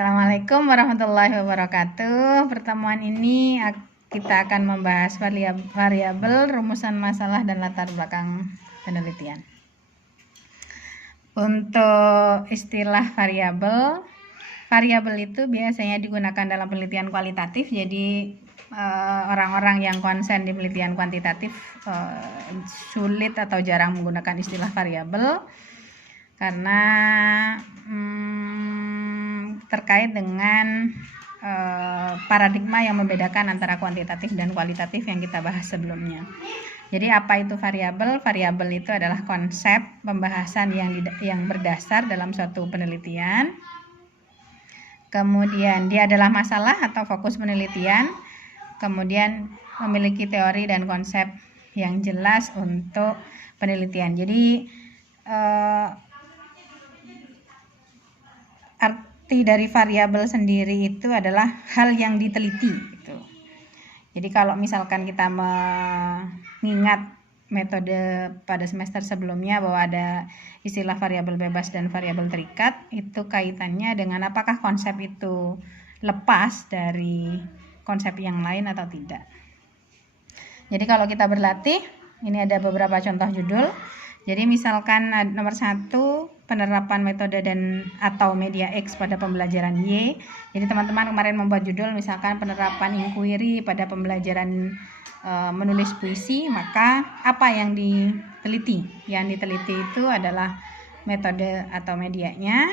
Assalamualaikum warahmatullahi wabarakatuh. Pertemuan ini kita akan membahas variabel, rumusan masalah, dan latar belakang penelitian. Untuk istilah variabel itu biasanya digunakan dalam penelitian kualitatif. Jadi orang-orang yang konsen di penelitian kuantitatif sulit atau jarang menggunakan istilah variabel karena terkait dengan paradigma yang membedakan antara kuantitatif dan kualitatif yang kita bahas sebelumnya. Jadi apa itu variabel? Variabel itu adalah konsep pembahasan yang berdasar dalam suatu penelitian. Kemudian dia adalah masalah atau fokus penelitian. Kemudian memiliki teori dan konsep yang jelas untuk penelitian. Jadi arti dari variabel sendiri itu adalah hal yang diteliti gitu. Jadi kalau misalkan kita mengingat metode pada semester sebelumnya bahwa ada istilah variabel bebas dan variabel terikat, itu kaitannya dengan apakah konsep itu lepas dari konsep yang lain atau tidak. Jadi kalau kita berlatih, ini ada beberapa contoh judul. Jadi misalkan nomor 1, penerapan metode dan atau media X pada pembelajaran Y. Jadi teman-teman kemarin membuat judul misalkan penerapan inquiry pada pembelajaran menulis puisi, maka apa yang diteliti? Yang diteliti itu adalah metode atau medianya,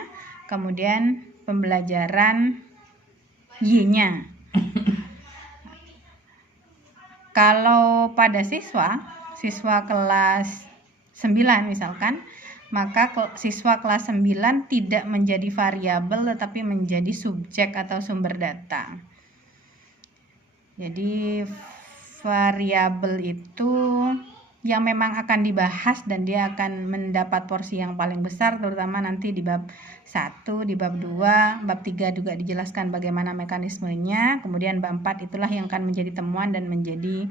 kemudian pembelajaran Y-nya. Kalau pada siswa kelas 9 misalkan, maka siswa kelas 9 tidak menjadi variabel tetapi menjadi subjek atau sumber data. Jadi variabel itu yang memang akan dibahas dan dia akan mendapat porsi yang paling besar, terutama nanti di bab 1, di bab 2, bab 3 juga dijelaskan bagaimana mekanismenya. Kemudian bab 4 itulah yang akan menjadi temuan dan menjadi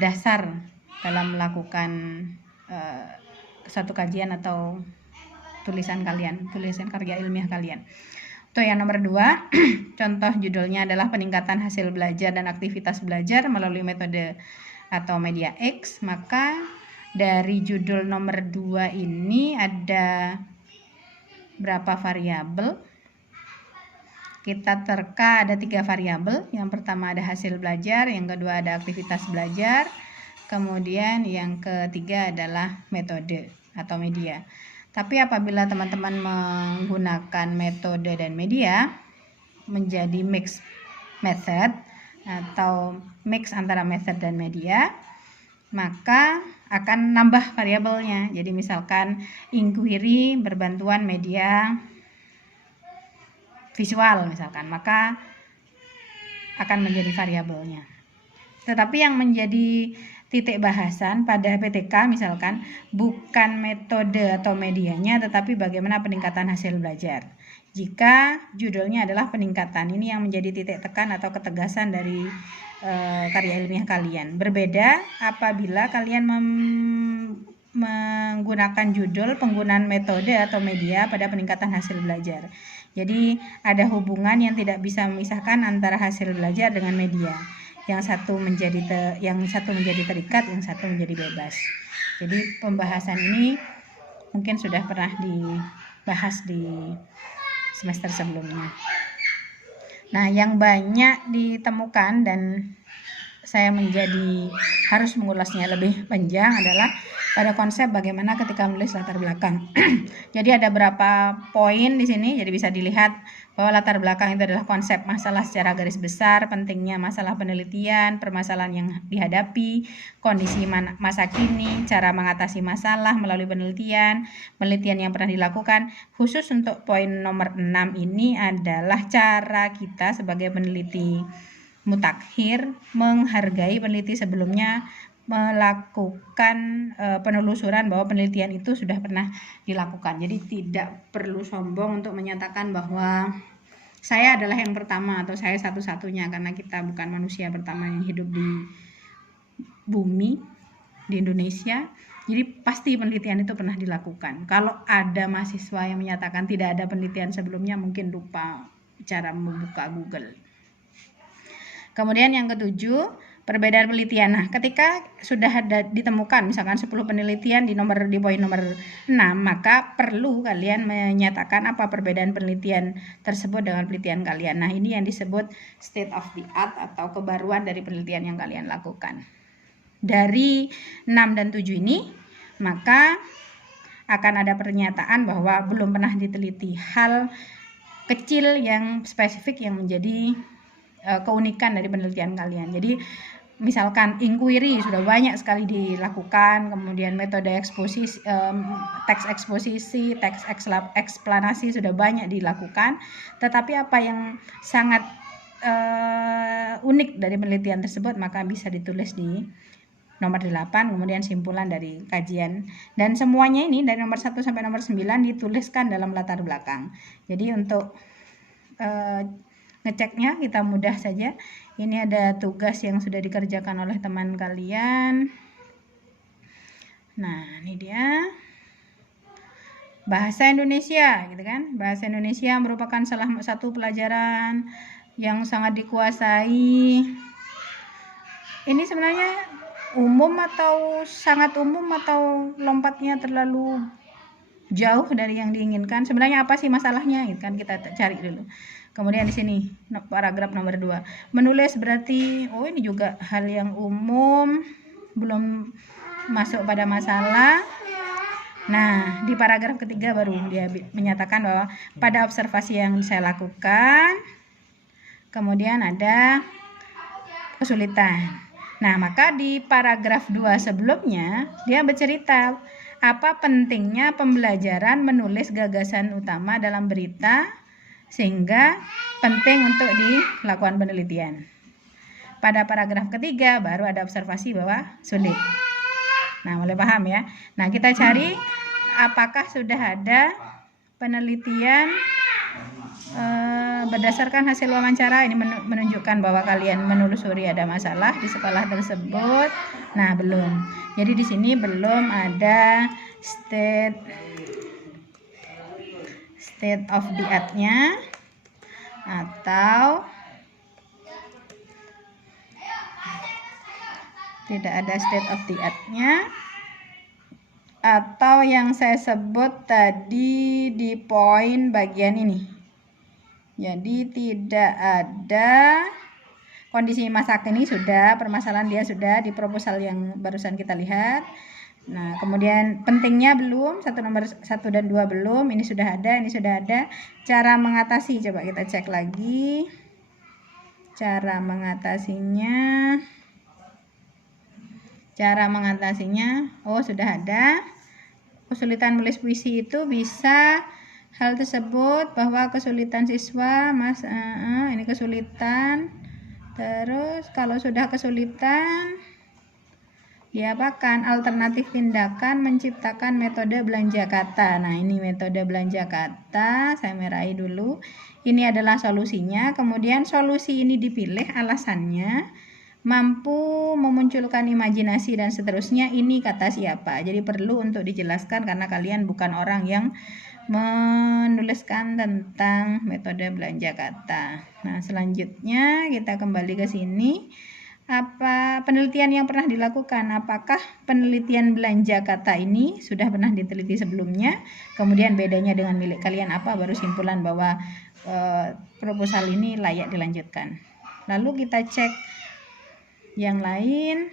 dasar dalam melakukan suatu kajian atau tulisan karya ilmiah kalian. Untuk yang nomor 2, contoh judulnya adalah peningkatan hasil belajar dan aktivitas belajar melalui metode atau media X. Maka dari judul nomor 2 ini ada berapa variabel? Kita terka ada 3 variabel. Yang pertama ada hasil belajar, yang kedua ada aktivitas belajar, kemudian yang ketiga adalah metode atau media. Tapi apabila teman-teman menggunakan metode dan media menjadi mix method atau mix antara method dan media, maka akan nambah variabelnya. Jadi misalkan inquiry berbantuan media visual misalkan, maka akan menjadi variabelnya. Tetapi yang menjadi titik bahasan pada PTK misalkan bukan metode atau medianya, tetapi bagaimana peningkatan hasil belajar. Jika judulnya adalah peningkatan, ini yang menjadi titik tekan atau ketegasan dari karya ilmiah kalian. Berbeda apabila kalian menggunakan judul penggunaan metode atau media pada peningkatan hasil belajar. Jadi ada hubungan yang tidak bisa memisahkan antara hasil belajar dengan media. Yang satu menjadi terikat, yang satu menjadi bebas. Jadi pembahasan ini mungkin sudah pernah dibahas di semester sebelumnya. Nah, yang banyak ditemukan dan saya harus mengulasnya lebih panjang adalah pada konsep bagaimana ketika menulis latar belakang. Jadi ada beberapa poin di sini, jadi bisa dilihat bahwa latar belakang itu adalah konsep masalah secara garis besar, pentingnya masalah penelitian, permasalahan yang dihadapi, kondisi masa kini, cara mengatasi masalah melalui penelitian yang pernah dilakukan. Khusus untuk poin nomor 6 ini adalah cara kita sebagai peneliti mutakhir menghargai peneliti sebelumnya melakukan penelusuran bahwa penelitian itu sudah pernah dilakukan. Jadi tidak perlu sombong untuk menyatakan bahwa saya adalah yang pertama atau saya satu-satunya, karena kita bukan manusia pertama yang hidup di bumi di Indonesia. Jadi pasti penelitian itu pernah dilakukan. Kalau ada mahasiswa yang menyatakan tidak ada penelitian sebelumnya, mungkin lupa cara membuka Google. Kemudian yang ketujuh, perbedaan penelitian. Nah, ketika sudah ada ditemukan misalkan 10 penelitian di poin nomor 6, maka perlu kalian menyatakan apa perbedaan penelitian tersebut dengan penelitian kalian. Nah, ini yang disebut state of the art atau kebaruan dari penelitian yang kalian lakukan. Dari 6 dan 7 ini, maka akan ada pernyataan bahwa belum pernah diteliti hal kecil yang spesifik yang menjadi keunikan dari penelitian kalian. Jadi misalkan inquiry sudah banyak sekali dilakukan, kemudian metode eksposisi, teks eksposisi, teks eksplanasi sudah banyak dilakukan, tetapi apa yang sangat unik dari penelitian tersebut maka bisa ditulis di nomor 8, kemudian simpulan dari kajian. Dan semuanya ini dari nomor 1 sampai nomor 9 dituliskan dalam latar belakang. Jadi untuk ngeceknya kita mudah saja. Ini ada tugas yang sudah dikerjakan oleh teman kalian. Nah, ini dia. Bahasa Indonesia, gitu kan? Bahasa Indonesia merupakan salah satu pelajaran yang sangat dikuasai. Ini sebenarnya umum atau sangat umum atau lompatnya terlalu jauh dari yang diinginkan? Sebenarnya apa sih masalahnya? Gitu kan kita cari dulu. Kemudian di sini paragraf nomor 2. Menulis berarti ini juga hal yang umum, belum masuk pada masalah. Nah, di paragraf ketiga baru dia menyatakan bahwa pada observasi yang saya lakukan, kemudian ada kesulitan. Nah, maka di paragraf 2 sebelumnya dia bercerita apa pentingnya pembelajaran menulis gagasan utama dalam berita sehingga penting untuk dilakukan penelitian. Pada paragraf ketiga baru ada observasi bahwa sulit. Nah, mulai paham ya. Nah, kita cari apakah sudah ada penelitian berdasarkan hasil wawancara. Ini menunjukkan bahwa kalian menelusuri ada masalah di sekolah tersebut. Nah, belum. Jadi di sini belum ada state of the art-nya atau tidak ada state of the art-nya, atau yang saya sebut tadi di poin bagian ini. Jadi tidak ada kondisi masa kini, sudah permasalahan dia sudah di proposal yang barusan kita lihat. Nah, kemudian pentingnya belum, nomor 1 dan 2 belum, ini sudah ada, ini sudah ada. Cara mengatasi, coba kita cek lagi. Cara mengatasinya, sudah ada. Kesulitan menulis puisi itu bisa hal tersebut bahwa kesulitan siswa, ini kesulitan. Terus kalau sudah kesulitan, diapakan alternatif tindakan menciptakan metode belanja kata. Nah, ini metode belanja kata, saya merahi dulu. Ini adalah solusinya. Kemudian solusi ini dipilih alasannya mampu memunculkan imajinasi dan seterusnya. Ini kata siapa? Jadi perlu untuk dijelaskan karena kalian bukan orang yang menuliskan tentang metode belanja kata. Nah, selanjutnya kita kembali ke sini. Apa penelitian yang pernah dilakukan? Apakah penelitian belanja kata ini sudah pernah diteliti sebelumnya? Kemudian bedanya dengan milik kalian apa? Baru simpulan bahwa proposal ini layak dilanjutkan. Lalu kita cek yang lain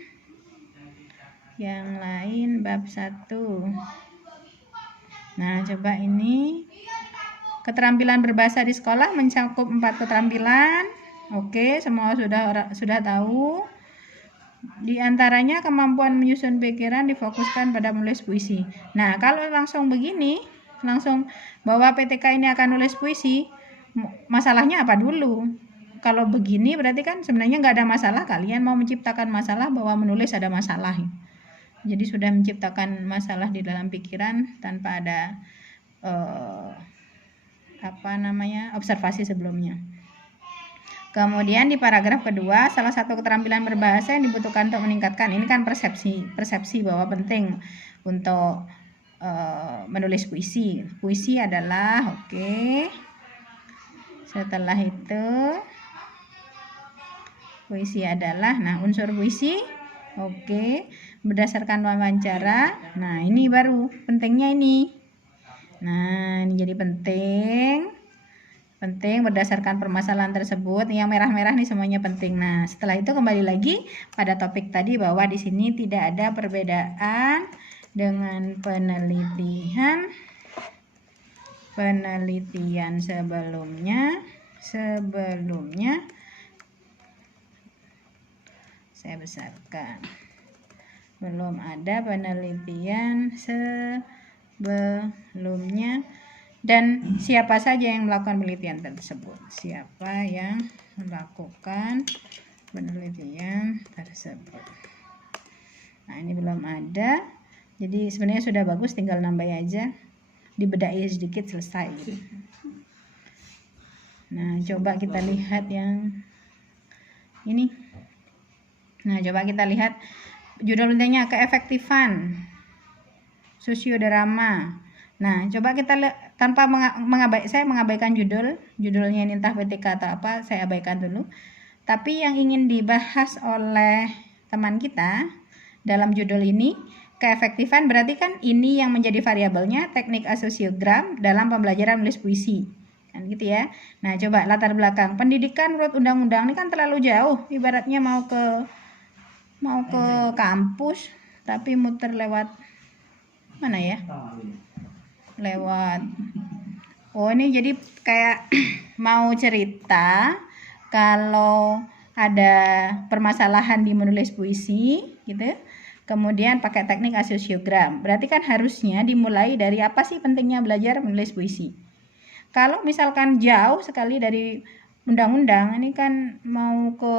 bab 1. Nah, coba ini keterampilan berbahasa di sekolah mencakup 4 keterampilan. Oke, semua sudah tahu. Di antaranya kemampuan menyusun pikiran difokuskan pada menulis puisi. Nah, kalau langsung begini, langsung bahwa PTK ini akan nulis puisi, masalahnya apa dulu? Kalau begini berarti kan sebenarnya nggak ada masalah. Kalian mau menciptakan masalah bahwa menulis ada masalah. Jadi sudah menciptakan masalah di dalam pikiran tanpa ada observasi sebelumnya. Kemudian di paragraf kedua, salah satu keterampilan berbahasa yang dibutuhkan untuk meningkatkan, ini kan persepsi bahwa penting untuk menulis puisi. Puisi adalah Setelah itu puisi adalah, nah unsur puisi, oke, berdasarkan wawancara. Nah ini baru pentingnya ini. Nah ini jadi penting berdasarkan permasalahan tersebut. Yang merah-merah nih semuanya penting. Nah setelah itu kembali lagi pada topik tadi bahwa di sini tidak ada perbedaan dengan penelitian sebelumnya saya besarkan. Belum ada penelitian sebelumnya. Dan siapa saja yang melakukan penelitian tersebut? Siapa yang melakukan penelitian tersebut? Nah ini belum ada. Jadi sebenarnya sudah bagus, tinggal nambah aja, dibedahi sedikit, selesai gitu. Nah coba kita lihat yang ini. Nah coba kita lihat judul penelitiannya, keefektifan sosiodrama. Nah coba kita lihat, tanpa saya mengabaikan judulnya ini entah PTK atau apa, saya abaikan dulu. Tapi yang ingin dibahas oleh teman kita dalam judul ini, keefektifan, berarti kan ini yang menjadi variabelnya teknik asosiogram dalam pembelajaran menulis puisi. Kan gitu ya. Nah, coba latar belakang. Pendidikan menurut undang-undang ini kan terlalu jauh. Ibaratnya mau ke kampus tapi muter lewat mana ya? Ini jadi kayak mau cerita kalau ada permasalahan di menulis puisi gitu, kemudian pakai teknik asosiogram. Berarti kan harusnya dimulai dari apa sih pentingnya belajar menulis puisi. Kalau misalkan jauh sekali dari undang-undang, ini kan mau ke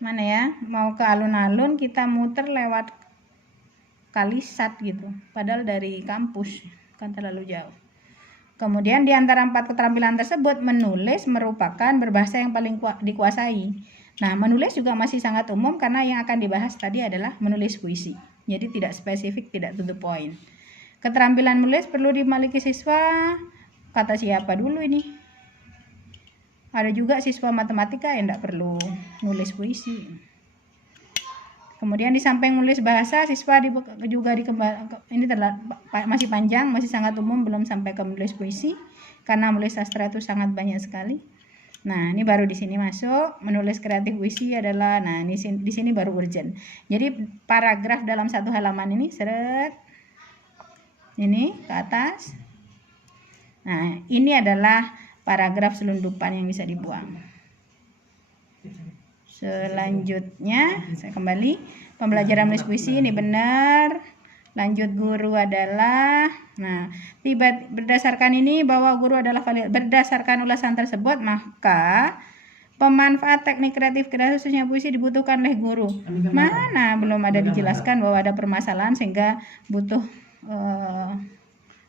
mana ya, mau ke alun-alun, kita muter lewat Kalisat gitu, padahal dari kampus kan terlalu jauh. Kemudian di antara 4 keterampilan tersebut, menulis merupakan berbahasa yang paling dikuasai. Nah, menulis juga masih sangat umum karena yang akan dibahas tadi adalah menulis puisi. Jadi tidak spesifik, tidak to the point. Keterampilan menulis perlu dimiliki siswa, kata siapa dulu ini? Ada juga siswa matematika yang tidak perlu nulis puisi. Kemudian di samping menulis bahasa, siswa juga ini masih panjang, masih sangat umum, belum sampai ke menulis puisi, karena menulis sastra itu sangat banyak sekali. Nah, ini baru di sini masuk menulis kreatif puisi adalah, nah ini di sini baru urgent. Jadi paragraf dalam satu halaman ini seret ini ke atas. Nah, ini adalah paragraf selundupan yang bisa dibuang. Selanjutnya saya kembali, pembelajaran menulis puisi ini benar. Lanjut, guru adalah, nah berdasarkan ini bahwa guru adalah valid, berdasarkan ulasan tersebut maka pemanfaat teknik kreatif khususnya puisi dibutuhkan oleh guru. Mana belum ada dijelaskan bahwa ada permasalahan sehingga butuh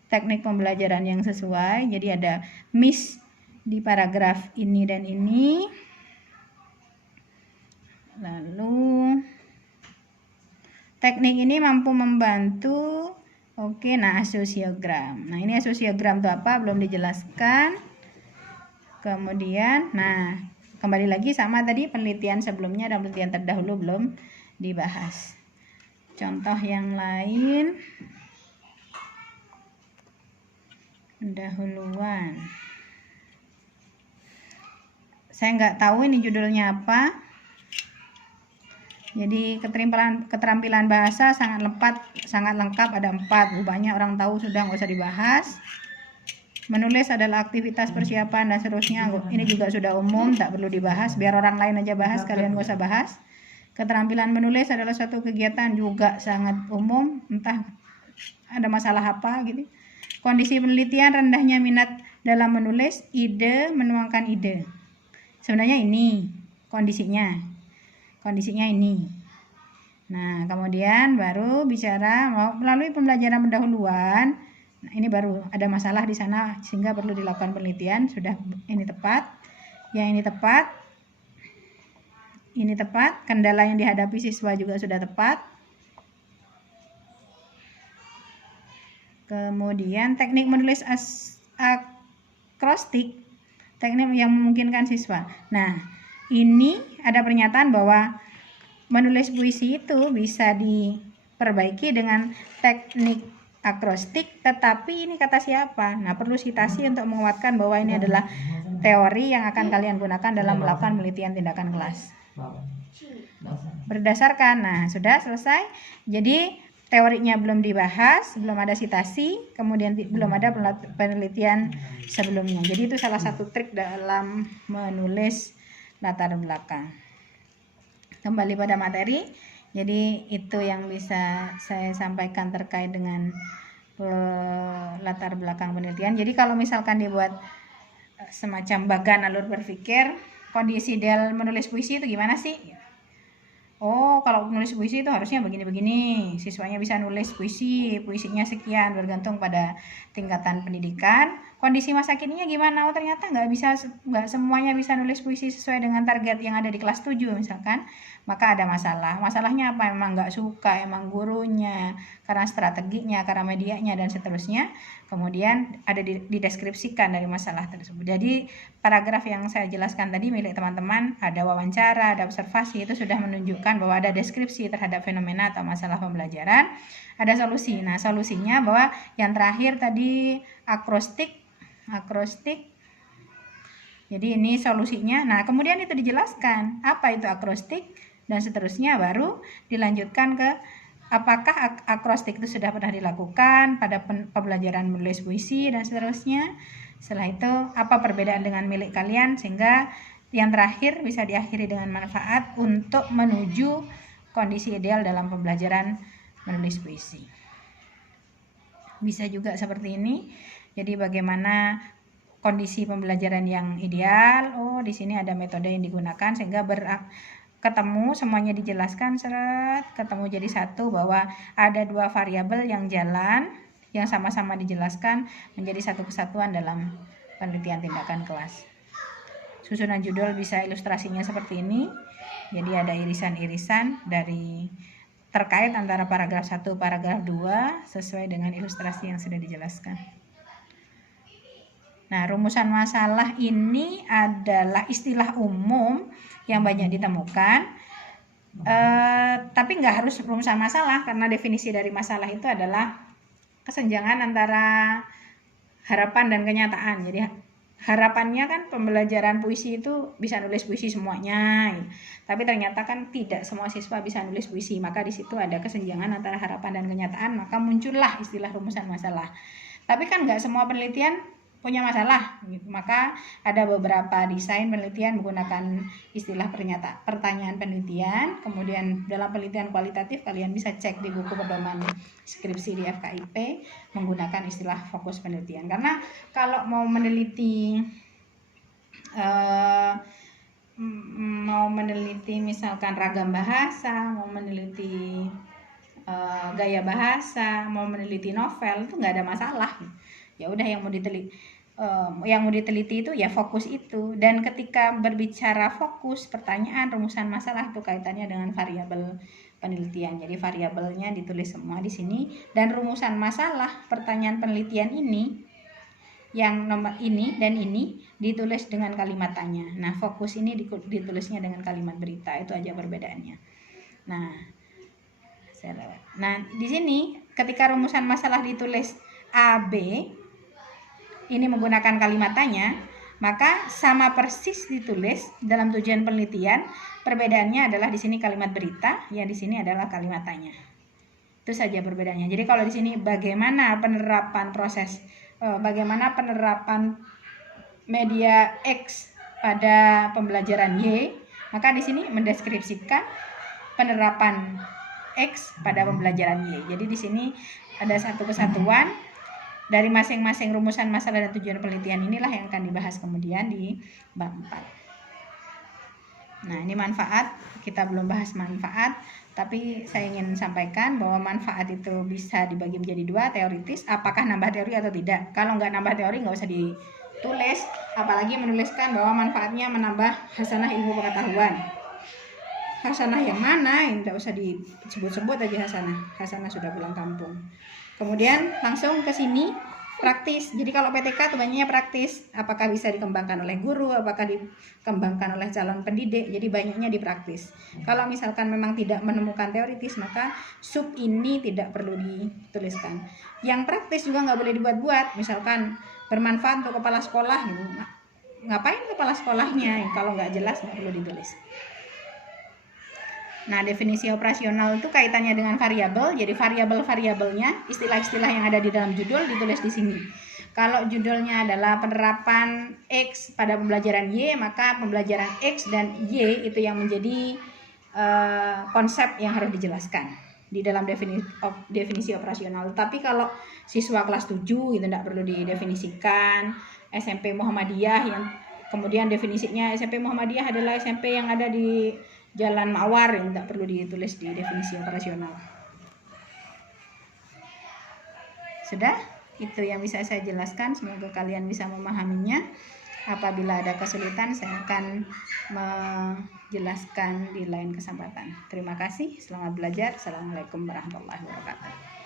teknik pembelajaran yang sesuai. Jadi ada miss di paragraf ini dan ini. Lalu teknik ini mampu membantu. Oke, nah asosiogram. Nah ini asosiogram itu apa? Belum dijelaskan. Kemudian, nah kembali lagi sama tadi penelitian sebelumnya dan penelitian terdahulu belum dibahas. Contoh yang lain. Pendahuluan. Saya nggak tahu ini judulnya apa. Jadi keterampilan bahasa sangat lengkap, ada 4. Banyak orang tahu, sudah nggak usah dibahas. Menulis adalah aktivitas persiapan dan seterusnya. Ini juga sudah umum, tak perlu dibahas. Biar orang lain aja bahas, kalian nggak usah bahas. Keterampilan menulis adalah suatu kegiatan juga sangat umum, entah ada masalah apa gitu. Kondisi penelitian, rendahnya minat dalam menulis, ide, menuangkan ide. Sebenarnya ini kondisinya ini. Nah, kemudian baru bicara melalui pembelajaran pendahuluan. Nah, ini baru ada masalah di sana sehingga perlu dilakukan penelitian. Sudah ini tepat. Yang ini tepat. Kendala yang dihadapi siswa juga sudah tepat. Kemudian teknik menulis akrostik, teknik yang memungkinkan siswa. Nah, ini ada pernyataan bahwa menulis puisi itu bisa diperbaiki dengan teknik akrostik, tetapi ini kata siapa? Nah, perlu citasi untuk menguatkan bahwa ini adalah teori yang akan kalian gunakan dalam melakukan penelitian tindakan kelas. Berdasarkan, nah sudah selesai. Jadi teorinya belum dibahas, belum ada citasi, kemudian belum ada penelitian sebelumnya. Jadi itu salah satu trik dalam menulis latar belakang. Kembali pada materi, jadi itu yang bisa saya sampaikan terkait dengan latar belakang penelitian. Jadi kalau misalkan dibuat semacam bagan alur berpikir, kondisi ideal menulis puisi itu gimana sih? Oh, kalau nulis puisi itu harusnya begini-begini. Siswanya bisa nulis puisinya sekian, bergantung pada tingkatan pendidikan. Kondisi masa kininya gimana? Oh, ternyata nggak semuanya bisa nulis puisi sesuai dengan target yang ada di kelas 7 misalkan. Maka ada masalah. Masalahnya apa? Emang nggak suka, emang gurunya, karena strateginya, karena medianya, dan seterusnya. Kemudian ada dideskripsikan dari masalah tersebut. Jadi paragraf yang saya jelaskan tadi milik teman-teman, ada wawancara, ada observasi, itu sudah menunjukkan bahwa ada deskripsi terhadap fenomena atau masalah pembelajaran, ada solusi. Nah, solusinya bahwa yang terakhir tadi akrostik. Jadi ini solusinya. Nah, kemudian itu dijelaskan apa itu akrostik dan seterusnya, baru dilanjutkan ke apakah akrostik itu sudah pernah dilakukan pada pembelajaran menulis puisi dan seterusnya. Setelah itu apa perbedaan dengan milik kalian, sehingga yang terakhir bisa diakhiri dengan manfaat untuk menuju kondisi ideal dalam pembelajaran menulis puisi. Bisa juga seperti ini. Jadi bagaimana kondisi pembelajaran yang ideal? Oh, di sini ada metode yang digunakan sehingga ketemu semuanya dijelaskan, ketemu jadi satu, bahwa ada dua variabel yang jalan yang sama-sama dijelaskan menjadi satu kesatuan dalam penelitian tindakan kelas. Susunan judul bisa ilustrasinya seperti ini. Jadi ada irisan-irisan dari terkait antara paragraf 1 paragraf 2 sesuai dengan ilustrasi yang sudah dijelaskan. Nah, rumusan masalah ini adalah istilah umum yang banyak ditemukan, tapi nggak harus rumusan masalah, karena definisi dari masalah itu adalah kesenjangan antara harapan dan kenyataan. Jadi harapannya kan pembelajaran puisi itu bisa nulis puisi semuanya, tapi ternyata kan tidak semua siswa bisa nulis puisi, maka di situ ada kesenjangan antara harapan dan kenyataan, maka muncullah istilah rumusan masalah. Tapi kan nggak semua penelitian punya masalah, maka ada beberapa desain penelitian menggunakan istilah pertanyaan penelitian. Kemudian dalam penelitian kualitatif kalian bisa cek di buku pedoman skripsi di FKIP menggunakan istilah fokus penelitian. Karena kalau mau meneliti misalkan ragam bahasa, mau meneliti gaya bahasa, mau meneliti novel, itu nggak ada masalah. Ya udah, yang mau diteliti itu ya fokus itu. Dan ketika berbicara fokus, pertanyaan, rumusan masalah itu kaitannya dengan variabel penelitian. Jadi variabelnya ditulis semua di sini, dan rumusan masalah pertanyaan penelitian ini yang nomor ini dan ini ditulis dengan kalimat tanya. Nah, fokus ini ditulisnya dengan kalimat berita. Itu aja perbedaannya. Nah, di sini ketika rumusan masalah ditulis AB ini menggunakan kalimat tanya, maka sama persis ditulis dalam tujuan penelitian. Perbedaannya adalah di sini kalimat berita, ya di sini adalah kalimat tanya. Itu saja perbedaannya. Jadi kalau di sini bagaimana penerapan media X pada pembelajaran Y, maka di sini mendeskripsikan penerapan X pada pembelajaran Y. Jadi di sini ada satu kesatuan dari masing-masing rumusan masalah dan tujuan penelitian. Inilah yang akan dibahas kemudian di bab 4. Nah, ini manfaat. Kita belum bahas manfaat, tapi saya ingin sampaikan bahwa manfaat itu bisa dibagi menjadi dua, teoritis, apakah nambah teori atau tidak. Kalau nggak nambah teori nggak usah ditulis, apalagi menuliskan bahwa manfaatnya menambah hasanah ilmu pengetahuan. Hasanah yang mana? Yang tidak usah disebut-sebut aja hasanah. Hasanah sudah pulang kampung. Kemudian langsung ke sini, praktis. Jadi kalau PTK itu banyaknya praktis. Apakah bisa dikembangkan oleh guru, apakah dikembangkan oleh calon pendidik. Jadi banyaknya di praktis. Kalau misalkan memang tidak menemukan teoritis, maka sub ini tidak perlu dituliskan. Yang praktis juga nggak boleh dibuat-buat. Misalkan bermanfaat untuk kepala sekolah gitu. Ngapain kepala sekolahnya? Kalau nggak jelas nggak perlu ditulis. Nah, definisi operasional itu kaitannya dengan variabel. Jadi variabel-variabelnya, istilah-istilah yang ada di dalam judul ditulis di sini. Kalau judulnya adalah penerapan X pada pembelajaran Y, maka pembelajaran X dan Y itu yang menjadi konsep yang harus dijelaskan di dalam definisi operasional. Tapi kalau siswa kelas 7 itu tidak perlu didefinisikan. SMP Muhammadiyah yang kemudian definisinya SMP Muhammadiyah adalah SMP yang ada di Jalan Mawar, yang tidak perlu ditulis di definisi operasional. Sudah, itu yang bisa saya jelaskan. Semoga kalian bisa memahaminya. Apabila ada kesulitan, saya akan menjelaskan di lain kesempatan. Terima kasih, selamat belajar. Assalamualaikum warahmatullahi wabarakatuh.